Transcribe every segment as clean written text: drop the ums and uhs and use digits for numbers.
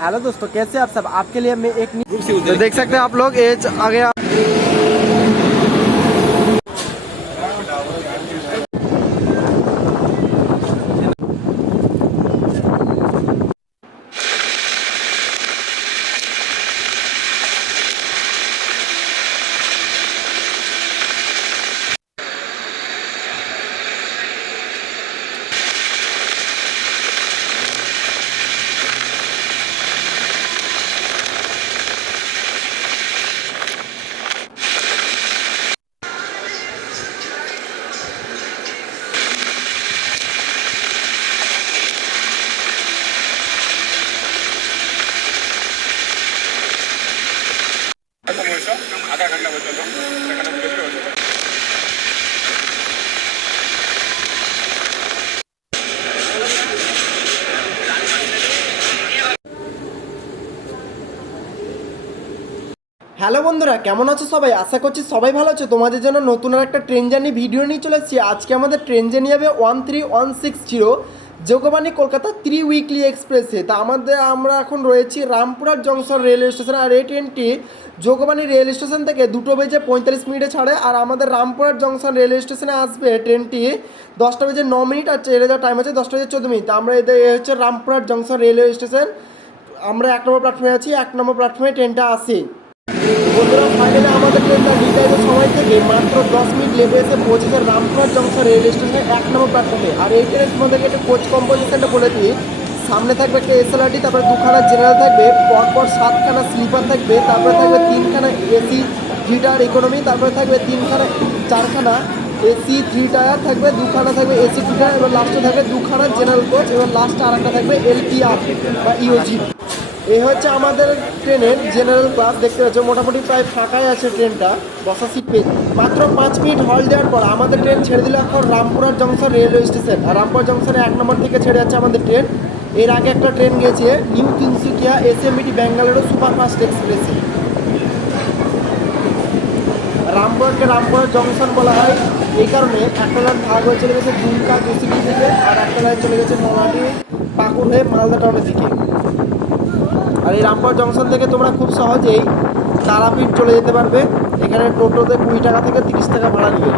Hello दोस्तों, कैसे आप सब। आपके लिए मैं एक तो देख सकते हैं आप लोग एज आगे आधा घंटा बचल হ্যালো বন্ধুরা, কেমন আছো সবাই? আশা করছি সবাই ভালো আছো। তোমাদের জন্য নতুন আর একটা ট্রেন জার্নি ভিডিও নিয়ে চলে এসেছি। আজকে আমাদের ট্রেন জার্নি যাবে 13160 যোগবাণী কলকাতা 3 উইকলি এক্সপ্রেসে। তা আমরা এখন রয়েছি রামপুরহাট জংশন রেলওয়ে স্টেশনে। আর এই ট্রেনটি যোগবাণী রেল স্টেশন থেকে 2:45 ছাড়ে। আর আমাদের রামপুরহাট জংশন রেলওয়ে স্টেশনে আসবে ট্রেনটি 10:09 আর ছেড়ে যাওয়ার টাইম আছে 10:14। আমরা এ হচ্ছে রামপুরহাট জংশন রেলওয়ে স্টেশন। আমরা 1 নম্বর প্ল্যাটফর্মে আছি। 1 নম্বর প্ল্যাটফর্মে ট্রেনটা আসে। বন্ধুরা, ফাইনালি আমাদের ট্রেনটা নির্ধারিত সময় থেকে মাত্র 10 মিনিট লেটে এসে পৌঁছেছে রামপুরহাট জংশন রেল স্টেশনে 1 নম্বর প্ল্যাটফর্মে। আর এই ট্রেনে তোমাদেরকে একটা কোচ কম্পোজিশনটা বলে দিই। সামনে থাকবে একটা এসএলআরটি, তারপরে 2খানা জেনারেল থাকবে, পরপর 7খানা স্লিপার থাকবে, তারপরে থাকবে 3খানা এসি 3 টায়ার ইকোনমি, তারপরে থাকবে 4খানা এসি 3 টায়ার থাকবে, 2খানা থাকবে এসি 2 টায়ার, এবার লাস্টে থাকবে 2খানা জেনারেল কোচ, এবার লাস্টে আর একটা থাকবে এলপিআর বা ইওজি। এই হচ্ছে আমাদের ট্রেনের জেনারেল ক্লাস। দেখতে পাচ্ছ মোটামুটি প্রায় ফাঁকাই আছে ট্রেনটা, বসা সিট পেয়ে। মাত্র 5 মিনিট হল্ট দেওয়ার পর আমাদের ট্রেন ছেড়ে দিল এখন রামপুরহাট জংশন রেলওয়ে স্টেশন। আর রামপুরহাট জংশনে 1 নম্বর থেকে ছেড়ে যাচ্ছে আমাদের ট্রেন। এর আগে একটা ট্রেন গিয়েছে new Tinsukia SMBT Bengaluru superfast এক্সপ্রেসে। রামপুরহাটকে রামপুরহাট জংশন বলা হয় এই কারণে একটা লাইন ভাগ হয়ে চলে গেছে দুমকা জুসিডি থেকে, আর একটা লাইন চলে গেছে নলাটি পাকুড় হয়ে মালদা টাউনের দিকে। আর এই রামপুরহাট জংশন থেকে তোমরা খুব সহজেই তারাপীঠ চলে যেতে পারবে। এখানে টোটোতে 20 টাকা থেকে 30 টাকা ভাড়া নেবে।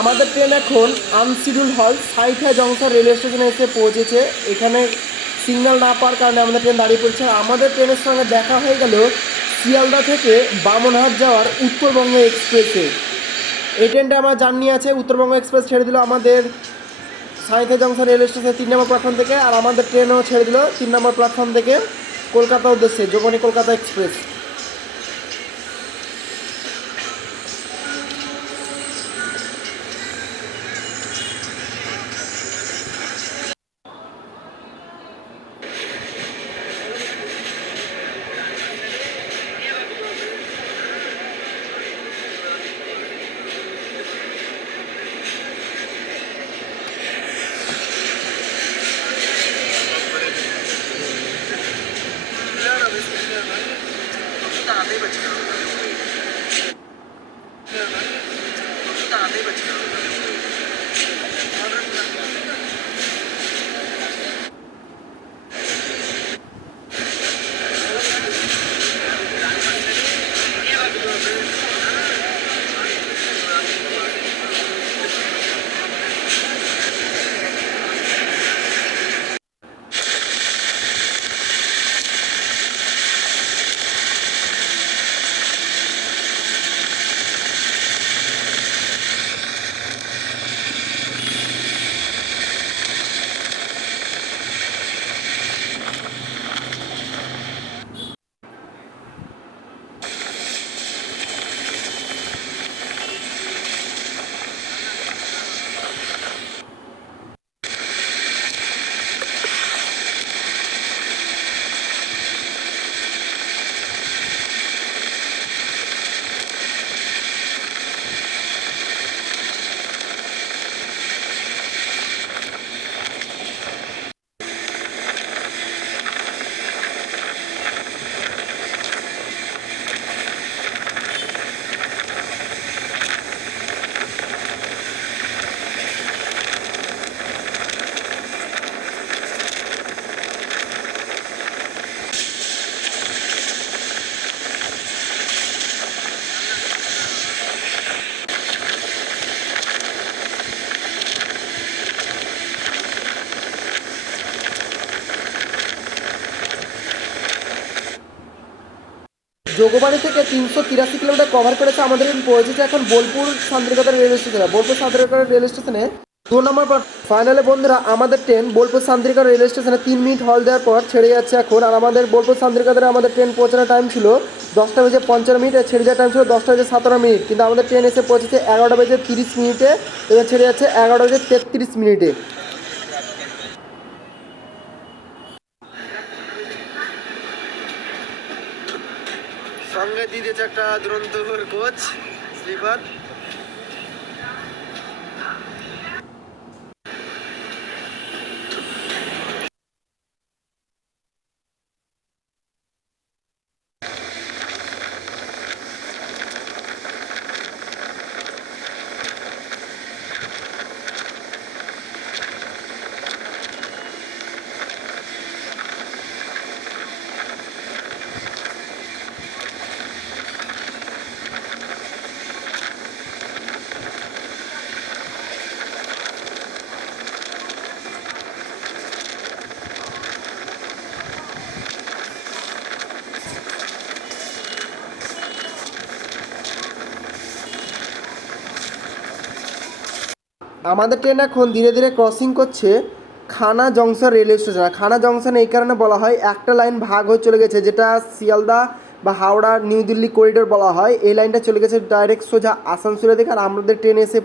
আমাদের ট্রেন এখন আনশিডিউল হল সাইথা জংশন রেলওয়ে স্টেশনে এসে পৌঁছেছে। এখানে সিগন্যাল না পাওয়ার কারণে আমাদের ট্রেন দাঁড়িয়ে পড়ছে। আমাদের ট্রেনের সঙ্গে দেখা হয়ে গেল শিয়ালদা থেকে বামনহাট যাওয়ার উত্তরবঙ্গ এক্সপ্রেসে। এই ট্রেনটা আমার জার্নি আছে। উত্তরবঙ্গ এক্সপ্রেস ছেড়ে দিল আমাদের সাইথা জংশন রেলওয়ে স্টেশনে 3 নম্বর প্ল্যাটফর্ম থেকে। আর আমাদের ট্রেনও ছেড়ে দিল 3 নম্বর প্ল্যাটফর্ম থেকে কলকাতা উদ্দেশ্যে, যোগবাণী কলকাতা এক্সপ্রেস। যোগবাণী থেকে 383 কিলোমিটার কভার করেছে। আমাদের ট্রেন পৌঁছেছে এখন বোলপুর শান্তিনিকেতন রেল স্টেশনে। বোলপুর শান্তিনিকেতন রেল স্টেশনে 2 নম্বর ফাইনালে বন্ধুরা আমাদের ট্রেন বোলপুর শান্তিনিকেতন রেল স্টেশনে 3 মিনিট হল দেওয়ার পর ছেড়ে যাচ্ছে এখন। আর আমাদের বোলপুর শান্তিনিকেতনে আমাদের ট্রেন পৌঁছানোর টাইম ছিল 10:55 আর ছেড়ে যাওয়ার টাইম ছিল 10:17। কিন্তু আমাদের ট্রেন এসে পৌঁছেছে 11:30 এবং ছেড়ে যাচ্ছে 11:33। সঙ্গে দিয়ে দিয়েছে একটা দুরন্ত কোচ স্লিপার। আমাদের ট্রেন এখন ধীরে ধীরে ক্রসিং করছে খানা জংশন রেলওয়ে স্টেশন। খানা জংশন এই কারণে বলা হয় একটা লাইন ভাগ হয়ে চলে গেছে, যেটা শিয়ালদা বা হাওড়া নিউ দিল্লি করিডোর বলা হয়। এই লাইনটা চলে গেছে ডাইরেক্ট সোজা আসানসোলের দিকে, আর আমাদের ট্রেন এসে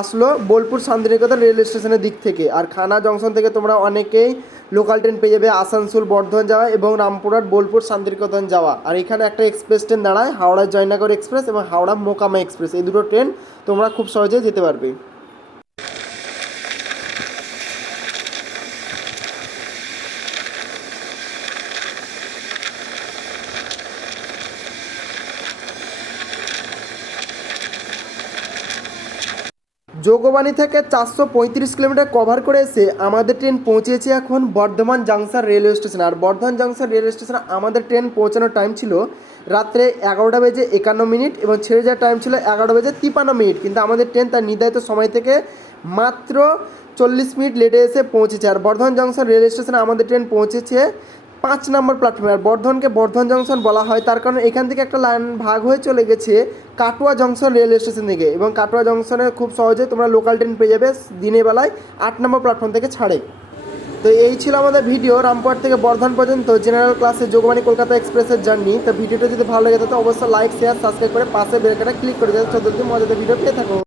আসলো বোলপুর শান্তিনিকেতন রেল স্টেশনের দিক থেকে। আর খানা জংশন থেকে তোমরা অনেকেই লোকাল ট্রেন পেয়ে যাবে আসানসোল বর্ধমান যাওয়া এবং রামপুরহাট বোলপুর শান্তিনিকেতন যাওয়া। আর এখানে একটা এক্সপ্রেস ট্রেন দাঁড়ায়, হাওড়া জয়নগর এক্সপ্রেস এবং হাওড়া মোকামা এক্সপ্রেস। এই দুটো ট্রেন তোমরা খুব সহজেই যেতে পারবে। যোগবাণী থেকে 435 কিলোমিটার কভার করে এসে আমাদের ট্রেন পৌঁছেছে এখন বর্ধমান জাংশন রেলওয়ে স্টেশন। আর বর্ধমান জাংশন রেলওয়ে স্টেশনে আমাদের ট্রেন পৌঁছানোর টাইম ছিল রাত্রে 11:51 এবং ছেড়ে যাওয়ার টাইম ছিল 11:53। কিন্তু আমাদের ট্রেন তার নির্ধারিত সময় থেকে মাত্র 40 মিনিট লেটে এসে পৌঁছেছে। আর বর্ধমান জংশন রেল স্টেশনে আমাদের ট্রেন পৌঁছেছে 5 নম্বর প্ল্যাটফর্মে। আর বর্ধমানকে বর্ধমান জংশন বলা হয় তার কারণে এখান থেকে একটা লাইন ভাগ হয়ে চলে গেছে কাটোয়া জংশন রেল স্টেশন থেকে, এবং কাটোয়া জংশনে খুব সহজে তোমরা লোকাল ট্রেন পেয়ে যাবে দিনের বেলায় 8 নম্বর প্ল্যাটফর্ম থেকে ছাড়ে। তো এই ছিল আমাদের ভিডিও রামপুরহাট থেকে বর্ধমান পর্যন্ত জেনারেল ক্লাসে যোগবাণী কলকাতা এক্সপ্রেসের জার্নি। তো ভিডিওটা যদি ভালো লেগে থাকে তো অবশ্যই লাইক শেয়ার সাবস্ক্রাইব করে পাশে বেল আইকনটা ক্লিক করে দেওয়ার জন্য মজাদার ভিডিও পেয়ে থাকো।